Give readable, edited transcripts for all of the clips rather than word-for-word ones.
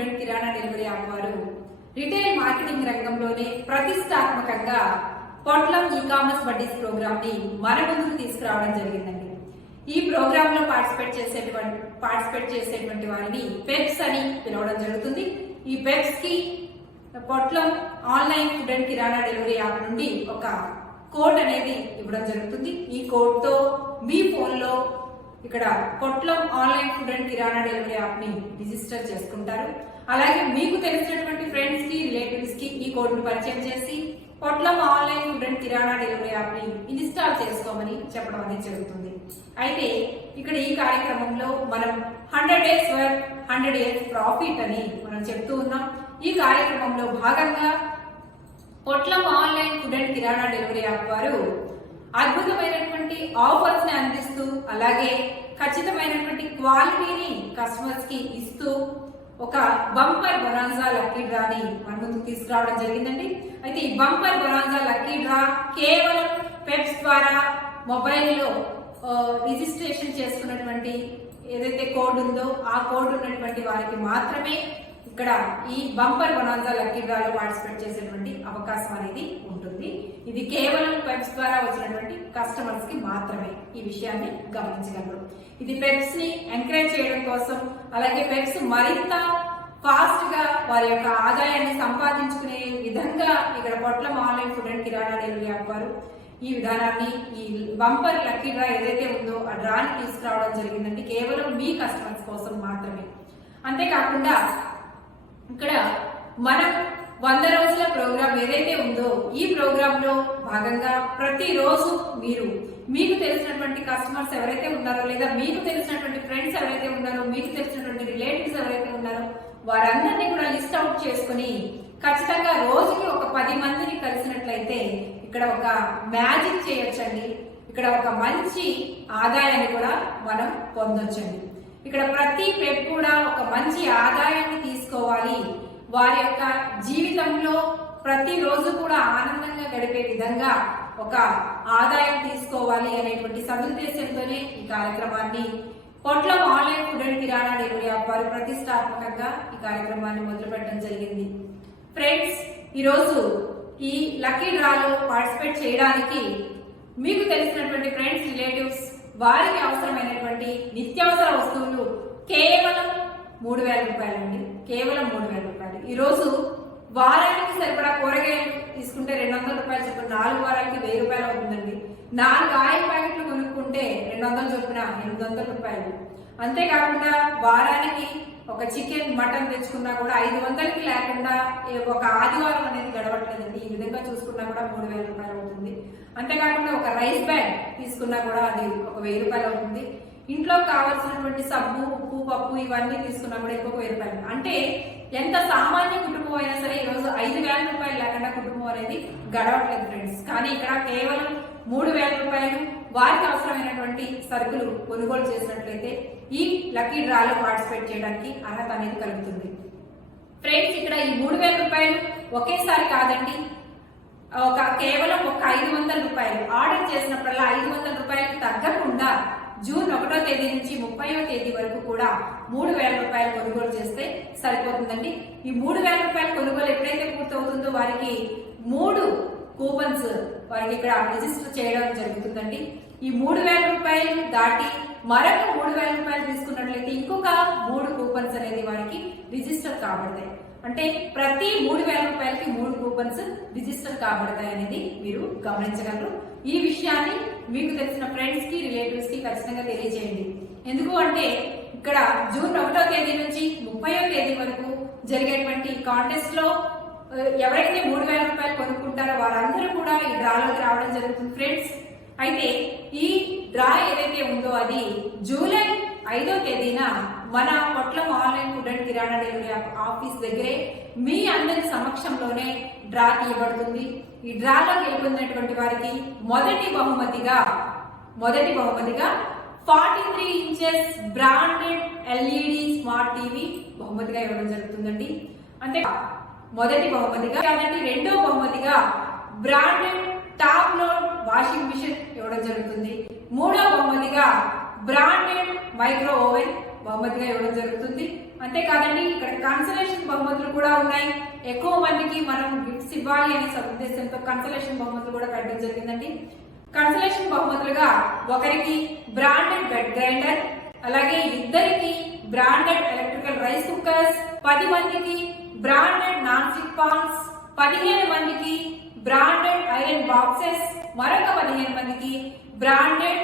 Food and kirana delivery app వారు retail marketing రంగంలోనే ప్రతిష్టాత్మకంగా పొట్లం ఈ-కామర్స్ బడ్డీస్ ప్రోగ్రామ్ ని మన ముందుకు తీసుకురావడం జరిగిందండి. ఈ ప్రోగ్రామ్ లో పార్టిసిపేట్ చేసేటువంటి వారిని పెప్స్ అని పిలవడం జరుగుతుంది. ఈ పెప్స్ కి పొట్లం online food and kirana delivery app నుండి ఒక కోడ్ అనేది ఇవ్వడం జరుగుతుంది. ఈ కోడ్ తో మీ ఫోన్ లో ఇక్కడ పొట్లం online food and kirana delivery app ని రిజిస్టర్ చేసుకుంటారు. అలాగే మీకు తెలిసినటువంటి ఫ్రెండ్స్ కి, రిలేటివ్స్ కి ఈ కోడ్ ను పరిచయం చేసి పొట్లం online food and kirana delivery app ని ఇన్స్టాల్ చేసుకోమని చెప్పడం అనేది జరుగుతుంది. అయితే ఇక్కడ ఈ కార్యక్రమంలో మనం 100 days వర్క్ 100 days ప్రాఫిట్ అని మనం చెప్తూ ఉన్నాం. ఈ కార్యక్రమంలో భాగంగా పొట్లం online food and kirana delivery app వారు అద్భుతమైనటువంటి ఆఫర్స్ ని అందిస్తూ, అలాగే ఖచ్చితమైనటువంటి క్వాలిటీని కస్టమర్స్ కి ఇస్తూ ఒక బంపర్ బొనాన్జా లక్కీ డ్రాని మన ముందుకు తీసుకురావడం జరిగిందండి. అయితే ఈ బంపర్ బొనాన్జా లక్కీ డ్రా కేవలం పెప్స్ ద్వారా మొబైల్లో రిజిస్ట్రేషన్ చేసుకున్నటువంటి ఏదైతే కోడ్ ఉందో ఆ కోడ్ ఉన్నటువంటి వారికి మాత్రమే ఇక్కడ ఈ బంపర్ బొనాన్జా లక్కీ డ్రాలో పార్టిసిపేట్ చేసేటువంటి అవకాశం అనేది ఉంటుంది. ఇది కేవలం పెప్స్ ద్వారా వచ్చినటువంటి కస్టమర్స్ కి మాత్రమే. ఈ విషయాన్ని గమనించగలరు. ఇది పెప్స్ ని ఎంకరేజ్ చేయడం కోసం, అలాగే పెప్స్ మరింత ఫాస్ట్ గా వారి యొక్క ఆదాయాన్ని సంపాదించుకునే విధంగా ఇక్కడ పొట్లం online food and kirana delivery app వారు ఈ విధానాన్ని, ఈ బంపర్ లక్కీ డ్రా ఏదైతే ఉందో ఆ డ్రాని తీసుకురావడం జరిగిందండి. కేవలం మీ కస్టమర్స్ కోసం మాత్రమే. అంతేకాకుండా ఇక్కడ మనం 100 రోజుల ప్రోగ్రామ్ ఏదైతే ఉందో ఈ ప్రోగ్రామ్ లో భాగంగా ప్రతిరోజు మీకు తెలిసినటువంటి కస్టమర్స్ ఎవరైతే ఉన్నారో, లేదా మీకు తెలిసినటువంటి ఫ్రెండ్స్ ఎవరైతే ఉన్నారో, మీకు తెలిసినటువంటి రిలేటివ్స్ ఎవరైతే ఉన్నారో వారందరినీ కూడా లిస్ట్ అవుట్ చేసుకుని ఖచ్చితంగా రోజుకి ఒక 10 మందిని కలిసినట్లయితే ఇక్కడ ఒక మ్యాజిక్ చేయొచ్చండి. ఇక్కడ ఒక మంచి ఆదాయాన్ని కూడా మనం పొందొచ్చండి. ఇక్కడ ప్రతి పెప్ కూడా ఒక మంచి ఆదాయాన్ని తీసుకోవాలి, వారి యొక్క జీవితంలో ప్రతి రోజు కూడా ఆనందంగా గడిపే విధంగా ఒక ఆదాయం తీసుకోవాలి అనేటువంటి సదుద్దేశంతోనే ఈ కార్యక్రమాన్ని పొట్లం online food and kirana delivery app వారు ప్రతిష్టాత్మకంగా ఈ కార్యక్రమాన్ని మొదలుపెట్టడం జరిగింది. ఫ్రెండ్స్, ఈరోజు ఈ లక్కీ డ్రాలో పార్టిసిపేట్ చేయడానికి మీకు తెలిసినటువంటి ఫ్రెండ్స్, రిలేటివ్స్ వారికి అవసరమైనటువంటి నిత్యావసర వస్తువులు కేవలం 3000 రూపాయలండి. కేవలం 3000 రూపాయలు. ఈరోజు వారానికి సరిపడా కూరగాయలు తీసుకుంటే 200 రూపాయలు చొప్పున 4 వారాలకి 1000 రూపాయలు అవుతుందండి. 4 ఆయిల్ ప్యాకెట్లు కొనుక్కుంటే 200 చొప్పున 800 రూపాయలు. అంతేకాకుండా వారానికి ఒక చికెన్, మటన్ తెచ్చుకున్నా కూడా 500కి లేకుండా ఒక ఆదివారం అనేది గడవట్లేదండి. ఈ విధంగా చూసుకున్నా కూడా 3000 రూపాయలు అవుతుంది. అంతేకాకుండా ఒక రైస్ బ్యాగ్ తీసుకున్నా కూడా అది ఒక 1000 రూపాయలు అవుతుంది. ఇంట్లో కావాల్సినటువంటి సబ్బు, ఉప్పు, పప్పు ఇవన్నీ తీసుకున్నా కూడా ఇంకొక 1000 రూపాయలు. అంటే ఎంత సామాన్య కుటుంబం అయినా సరే ఈరోజు 5000 రూపాయలు లేకుండా కుటుంబం అనేది గడవట్లేదు ఫ్రెండ్స్. కానీ ఇక్కడ కేవలం 3000 రూపాయలు వారికి అవసరమైనటువంటి సరుకులు కొనుగోలు చేసినట్లయితే ఈ లక్కీ డ్రాలో పార్టిసిపేట్ చేయడానికి అర్హత అనేది కలుగుతుంది. ఫ్రెండ్స్, ఇక్కడ ఈ 3000 రూపాయలు ఒకేసారి కాదండి. కేవలం ఒక 500 రూపాయలు ఆర్డర్ చేసినప్పుడల్లా 500 రూపాయలకు తగ్గకుండా జూన్ 1వ తేదీ నుంచి 30వ తేదీ వరకు కూడా 3000 రూపాయలు కొనుగోలు చేస్తే సరిపోతుందండి. ఈ 3000 రూపాయల కొనుగోలు ఎప్పుడైతే పూర్తవుతుందో వారికి 3 కూపన్స్ వారికి ఇక్కడ రిజిస్టర్ చేయడం జరుగుతుందండి. ఈ 3000 రూపాయలు దాటి మరొక 3000 రూపాయలు తీసుకున్నట్లయితే ఇంకొక 3 కూపన్స్ అనేది వారికి రిజిస్టర్ కాబడతాయి. అంటే ప్రతి 3000 రూపాయలకి 3 కూపన్స్ రిజిస్టర్ కాబడతాయి అనేది మీరు గమనించగలరు. ఈ విషయాన్ని మీకు తెలిసిన ఫ్రెండ్స్ కి, రిలేటివ్స్ కి ఖచ్చితంగా తెలియజేయండి. ఎందుకు అంటే ఇక్కడ జూన్ 1వ తేదీ నుంచి 30వ తేదీ వరకు జరిగేటువంటి కాంటెస్ట్ లో ఎవరైతే 3000 రూపాయలు కొనుక్కుంటారో వారందరూ కూడా ఈ డ్రాలోకి రావడం జరుగుతుంది ఫ్రెండ్స్. అయితే ఈ డ్రా ఏదైతే ఉందో అది జూలై 5వ తేదీన మన పొట్లం online food and kirana delivery office దగ్గరే మీ అందరి సమక్షంలోనే డ్రా తీయబడుతుంది. ఈ డ్రాలో గెలుపొందినటువంటి వారికి మొదటి బహుమతిగా 43 inches branded LED smart TV బహుమతిగా ఇవ్వడం జరుగుతుందండి. అంటే మొదటి బహుమతిగా, రెండో బహుమతిగా branded top load washing machine ఇవ్వడం జరుగుతుంది. మూడో బహుమతిగా బ్రాండెడ్ మైక్రో ఓవెన్ బహుమతిగా ఇవ్వడం జరుగుతుంది. అంతేకాదండి ఇక్కడ కన్సలేషన్ బహుమతులు కూడా ఉన్నాయి. ఎక్కువ మందికి మనం గిఫ్ట్స్ ఇవ్వాలి అనే సదుద్దేశంతో కన్సలేషన్ బహుమతులు కూడా పెట్టడం జరిగిందండి. కన్సలేషన్ బహుమతులుగా ఒకరికి బ్రాండెడ్ బెడ్ గ్రైండర్, అలాగే ఇద్దరికి బ్రాండెడ్ ఎలక్ట్రికల్ రైస్ కుక్కర్స్, 10 మందికి బ్రాండెడ్ నాన్ స్టిక్ పాన్స్, 15 మందికి బ్రాండెడ్ ఐరన్ బాక్సెస్, మరొక 15 మందికి బ్రాండెడ్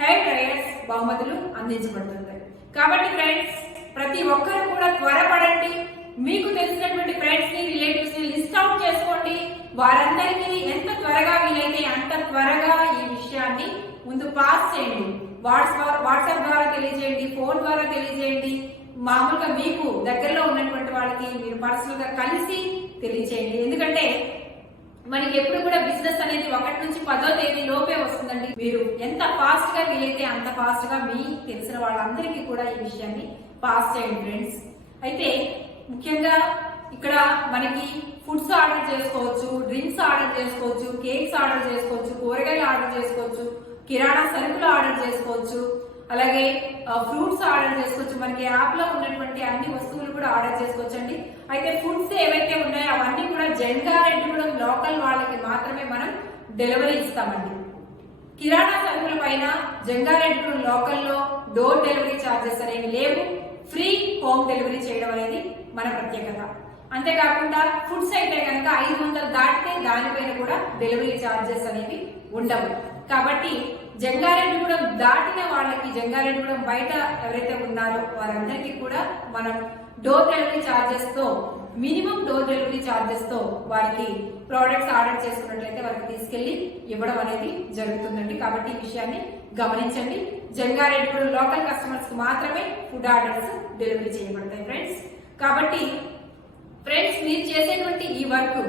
హెయిర్ డ్రైయర్స్ బహుమతులు అందించబడుతుంటాయి. కాబట్టి ఫ్రెండ్స్ ప్రతి ఒక్కరు కూడా త్వరపడండి. మీకు తెలిసినటువంటి ఫ్రెండ్స్ ని రిలేటివ్స్ ని లిస్ట్ అవుట్ చేసుకోండి. వారందరికీ ఎంత త్వరగా వీలైతే అంత త్వరగా ఈ విషయాన్ని ముందు పాస్ చేయండి. వాట్సాప్ ద్వారా తెలియజేయండి, ఫోన్ ద్వారా తెలియజేయండి. మామూలుగా మీకు దగ్గరలో ఉన్నటువంటి వాళ్ళకి మీరు పర్సనల్ గా కలిసి తెలియజేయండి. ఎందుకంటే మనకి ఎప్పుడు కూడా బిజినెస్ అనేది 1 నుంచి 10వ తేదీ లోపే వస్తుందండి. మీరు ఎంత ఫాస్ట్ గా వీలైతే అంత ఫాస్ట్ గా మీ తెలిసిన వాళ్ళందరికీ కూడా ఈ విషయాన్ని పాస్ చేయండి ఫ్రెండ్స్. అయితే ముఖ్యంగా ఇక్కడ మనకి ఫుడ్స్ ఆర్డర్ చేసుకోవచ్చు, డ్రింక్స్ ఆర్డర్ చేసుకోవచ్చు, కేక్స్ ఆర్డర్ చేసుకోవచ్చు, కూరగాయలు ఆర్డర్ చేసుకోవచ్చు, కిరాణా సరుకులు ఆర్డర్ చేసుకోవచ్చు, అలాగే ఫ్రూట్స్ ఆర్డర్ చేసుకోవచ్చు. మనకి యాప్ లో ఉన్నటువంటి అన్ని వస్తువులు కూడా ఆర్డర్ చేసుకోవచ్చు అండి. అయితే ఫుడ్స్ ఏవైతే ఉన్నాయో అవన్నీ కూడా జంగారెడ్డిగూడెం లోకల్ వాళ్ళకి మాత్రమే మనం డెలివరీ ఇస్తామండి. కిరాణా సరుకుల పైన జంగారెడ్డిగూడెం లోకల్లో డోర్ డెలివరీ ఛార్జెస్ అనేవి లేవు. ఫ్రీ హోమ్ డెలివరీ చేయడం అనేది మన ప్రత్యేకత. అంతేకాకుండా ఫుడ్స్ అయితే కనుక 500 దాటితే దానిపైన కూడా డెలివరీ ఛార్జెస్ అనేవి ఉండవు. కాబట్టి జంగారెడ్డిగూడెం దాటిన వాళ్ళకి, జంగారెడ్డిగూడెం బయట ఎవరైతే ఉన్నారో వారందరికీ కూడా మనం డోర్ డెలివరీ ఛార్జెస్ తో, మినిమం డోర్ డెలివరీ ఛార్జెస్ తో వారికి ప్రోడక్ట్స్ ఆర్డర్ చేసుకున్నట్లయితే వారికి తీసుకెళ్లి ఇవ్వడం అనేది జరుగుతుందండి. కాబట్టి ఈ విషయాన్ని గమనించండి. జంగారెడ్డిగూడెం లోకల్ కస్టమర్స్ కి మాత్రమే ఫుడ్ ఆర్డర్స్ డెలివరీ చేయబడతాయి ఫ్రెండ్స్. కాబట్టి ఫ్రెండ్స్ మీరు చేసేటువంటి ఈ వర్క్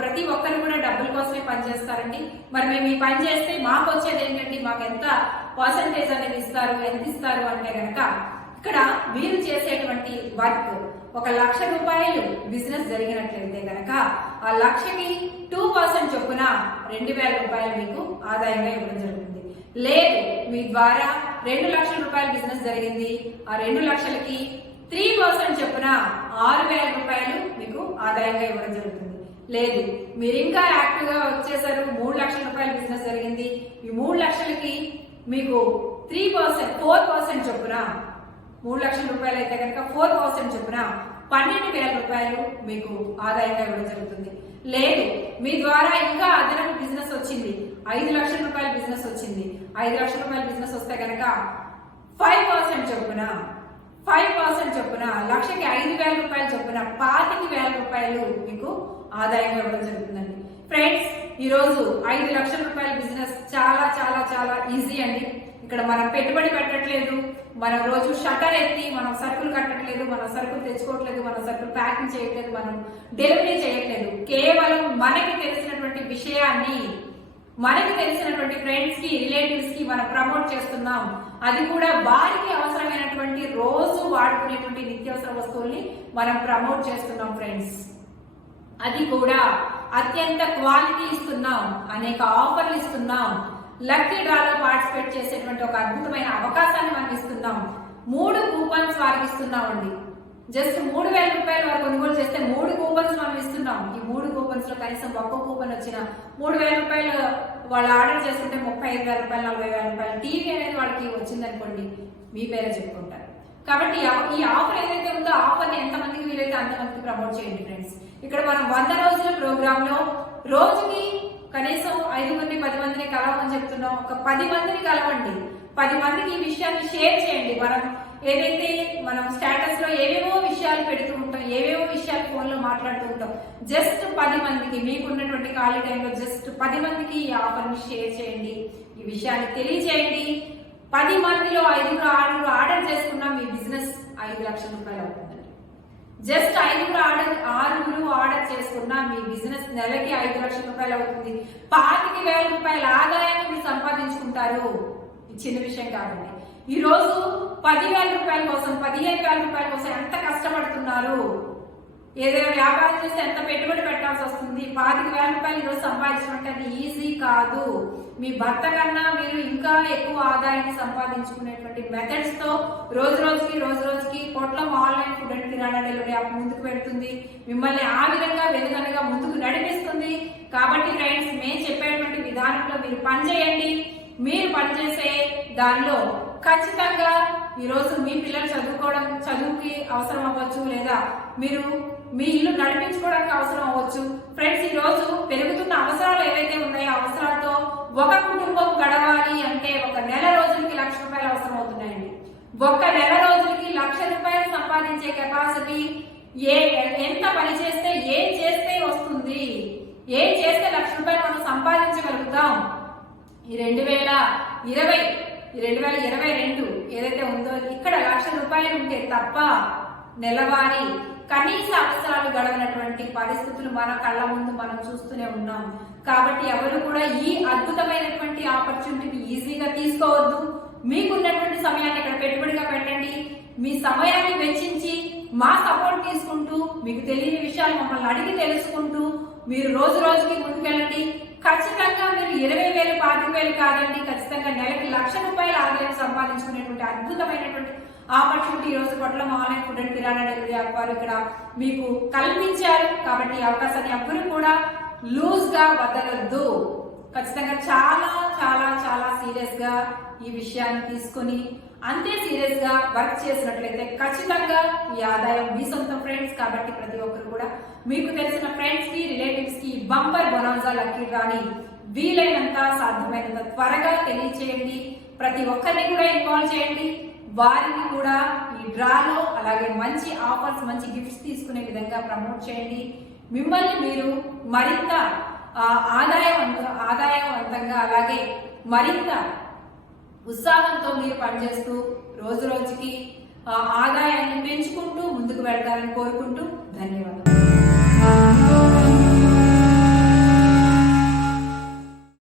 ప్రతి ఒక్కరు కూడా డబ్బుల కోసమే పనిచేస్తారండి. మరి మేము ఈ పని చేస్తే మాకు వచ్చేది ఏంటంటే మాకు ఎంత పర్సంటేజ్ అనేది ఇస్తారు, ఎంత ఇస్తారు అంటే గనక ఇక్కడ మీరు చేసేటువంటి వర్క్ 1,00,000 రూపాయలు బిజినెస్ జరిగినట్లయితే గనక ఆ 1,00,000కి 2% చొప్పున 2,000 రూపాయలు మీకు ఆదాయంగా ఇవ్వడం జరుగుతుంది. లేదు మీ ద్వారా 2,00,000 రూపాయల బిజినెస్ జరిగింది, ఆ 2,00,000కి 3% చొప్పున 6,000 రూపాయలు మీకు ఆదాయంగా ఇవ్వడం జరుగుతుంది. లేదు మీరు ఇంకా యాక్టివ్ గా వచ్చేసారు, 3,00,000 రూపాయల బిజినెస్ జరిగింది, ఈ 3,00,000కి మీకు 4% చొప్పున 3,00,000 రూపాయలు అయితే కనుక 4% చొప్పున 12,000 రూపాయలు మీకు ఆదాయంగా ఇవ్వడం జరుగుతుంది. లేదు మీ ద్వారా ఇంకా అదనపు బిజినెస్ వచ్చింది, 5,00,000 రూపాయల బిజినెస్ వచ్చింది, 5,00,000 రూపాయల బిజినెస్ వస్తే కనుక 5% చొప్పున 1,00,000కి 5,000 రూపాయలు చొప్పున 25,000 రూపాయలు మీకు ఆదాయంగా ఇవ్వడం జరుగుతుందండి. ఫ్రెండ్స్ ఈ రోజు 5,00,000 రూపాయల బిజినెస్ చాలా చాలా చాలా ఈజీ అండి. ఇక్కడ మనం పెట్టుబడి పెట్టట్లేదు, మనం రోజు షటర్ ఎత్తి మనం సరుకులు కట్టట్లేదు, మనం సరుకులు తెచ్చుకోవట్లేదు, మన సరుకులు ప్యాకింగ్ చేయట్లేదు, మనం డెలివరీ చేయట్లేదు. కేవలం మనకి తెలిసినటువంటి విషయాన్ని మనకి తెలిసినటువంటి ఫ్రెండ్స్ కి, రిలేటివ్స్ కి మనం ప్రమోట్ చేస్తున్నాం. అది కూడా వారికి అవసరమైనటువంటి రోజు వాడుకునేటువంటి నిత్యావసర వస్తువుల్ని మనం ప్రమోట్ చేస్తున్నాం ఫ్రెండ్స్. అది కూడా అత్యంత క్వాలిటీ ఇస్తున్నాం, అనేక ఆఫర్లు ఇస్తున్నాం, లక్కీ డ్రాలో పార్టిసిపేట్ చేసేటువంటి ఒక అద్భుతమైన అవకాశాన్ని మనం ఇస్తున్నాం. 3 కూపన్స్ వారికి ఇస్తున్నామండి. జస్ట్ 3,000 రూపాయలు వారు కొనుగోలు చేస్తే 3 కూపన్స్ మనం ఇస్తున్నాం. ఈ 3 కూపన్స్ లో కనీసం ఒక్క కూపన్ వచ్చిన 3,000 రూపాయలు వాళ్ళు ఆర్డర్ చేసుకుంటే 35,000 రూపాయలు, 40,000 రూపాయలు టీవీ అనేది వాళ్ళకి వచ్చిందనుకోండి మీ పేరే చెప్పుకుంటారు. కాబట్టి ఈ ఆఫర్ ఏదైతే ఉందో ఆఫర్ ని ఎంతమందికి వీలైతే అంతమందికి ప్రమోట్ చేయండి ఫ్రెండ్స్. ఇక్కడ మనం 100 రోజుల ప్రోగ్రామ్ లో రోజుకి కనీసం 5 మంది 10 మందిని కలవమని చెప్తున్నాం. ఒక 10 మందిని కలవండి, 10 మందికి ఈ విషయాన్ని షేర్ చేయండి. మనం స్టేటస్ లో ఏవేవో విషయాలు పెడుతూ ఉంటాం, ఏవేవో విషయాలు ఫోన్ లో మాట్లాడుతూ ఉంటాం. జస్ట్ 10 మందికి మీకున్నటువంటి ఖాళీ టైంలో జస్ట్ 10 మందికి ఈ ఆఫర్ ని షేర్ చేయండి, ఈ విషయాన్ని తెలియజేయండి. 10 మందిలో 5 ఆర్డర్ చేసుకున్నా మీ బిజినెస్ 5,00,000 రూపాయలు అవుతుందండి. జస్ట్ 6 ఆర్డర్ చేసుకున్నా మీ బిజినెస్ నెలకి 5,00,000 రూపాయలు అవుతుంది. 25,000 రూపాయల ఆదాయాన్ని మీరు సంపాదించుకుంటారు. చిన్న విషయం కాదండి. ఈ రోజు 10,000 రూపాయల కోసం, 15,000 రూపాయల కోసం ఎంత కష్టపడుతున్నారు. ఏదైనా వ్యాపారం చేస్తే ఎంత పెట్టుబడి పెట్టాల్సి వస్తుంది. 25,000 రూపాయలు ఈరోజు సంపాదించడం అది ఈజీ కాదు. మీ భర్త కన్నా మీరు ఇంకా ఎక్కువ ఆదాయాన్ని సంపాదించుకునేటువంటి మెథడ్స్ తో రోజు రోజుకి పొట్లం online food and kirana delivery app ముందుకు పెడుతుంది. మిమ్మల్ని ఆ విధంగా వెనుకనగా ముందుకు నడిపిస్తుంది. కాబట్టి ఫ్రెండ్స్, మేము చెప్పేటువంటి విధానంలో మీరు పనిచేయండి. మీరు పనిచేసే దానిలో ఖచ్చితంగా ఈరోజు మీ పిల్లలు చదువుకి అవసరం అవ్వచ్చు, లేదా మీరు మీ ఇల్లు నడిపించుకోవడానికి అవసరం అవ్వచ్చు. ఫ్రెండ్స్, ఈ రోజు పెరుగుతున్న అవసరాలు ఏవైతే ఉన్నాయో అవసరాలతో ఒక కుటుంబం గడవాలి అంటే ఒక నెల రోజులకి 1,00,000 రూపాయలు అవసరం అవుతున్నాయండి. ఒక నెల రోజులకి 1,00,000 రూపాయలు సంపాదించే కెపాసిటీ ఎంత పని చేస్తే ఏం చేస్తే వస్తుంది, ఏం చేస్తే 1,00,000 రూపాయలు మనం సంపాదించగలుగుతాం. ఈ 2022 ఏదైతే ఉందో ఇక్కడ 1,00,000 రూపాయలు ఉంటే తప్ప నెలవారీ కనీస అవసరాలు గడవనటువంటి పరిస్థితులు మన కళ్ళ ముందు మనం చూస్తూనే ఉన్నాం. కాబట్టి ఎవరు కూడా ఈ అద్భుతమైనటువంటి ఆపర్చునిటీని ఈజీగా తీసుకోవద్దు. మీకున్నటువంటి సమయాన్ని ఇక్కడ పెట్టుబడిగా పెట్టండి. మీ సమయాన్ని వెచ్చించి మా సపోర్ట్ తీసుకుంటూ, మీకు తెలియని విషయాలు మమ్మల్ని అడిగి తెలుసుకుంటూ మీరు రోజుకి ముందుకెళ్ళండి. ఖచ్చితంగా మీరు 20,000, 25,000 కాదండి, ఖచ్చితంగా నెలకి 1,00,000 రూపాయల ఆదాయం సంపాదించుకునేటువంటి అద్భుతమైనటువంటి ఆపర్చునిటీ ఈ రోజు పొట్లం online food and kirana delivery app వారు ఇక్కడ మీకు కల్పించారు. కాబట్టి ఈ అవకాశాన్ని ఎవ్వరూ కూడా లూజ్ గా వదలొద్దు. ఖచ్చితంగా చాలా చాలా చాలా సీరియస్ గా ఈ విషయాన్ని తీసుకుని అంతే సీరియస్ గా వర్క్ చేసినట్లయితే ఖచ్చితంగా ఈ ఆదాయం మీ సొంతం ఫ్రెండ్స్. కాబట్టి ప్రతి ఒక్కరు కూడా మీకు తెలిసిన ఫ్రెండ్స్ కి, రిలేటివ్స్ కి బంపర్ బొనాన్సా లక్కీ డ్రాని వీలైనంత సాధ్యమైనంత త్వరగా తెలియచేయండి. ప్రతి ఒక్కరిని కూడా ఇన్వాల్వ్ చేయండి. వారిని కూడా ఈ డ్రాలో అలాగే మంచి ఆఫర్స్, మంచి గిఫ్ట్స్ తీసుకునే విధంగా ప్రమోట్ చేయండి. మిమ్మల్ని మీరు మరింత ఆదాయవంతంగా అలాగే మరింత ఉత్సాహంతో మీరు పనిచేస్తూ రోజుకి ఆదాయాన్ని పెంచుకుంటూ ముందుకు వెళ్తారని కోరుకుంటూ ధన్యవాదాలు.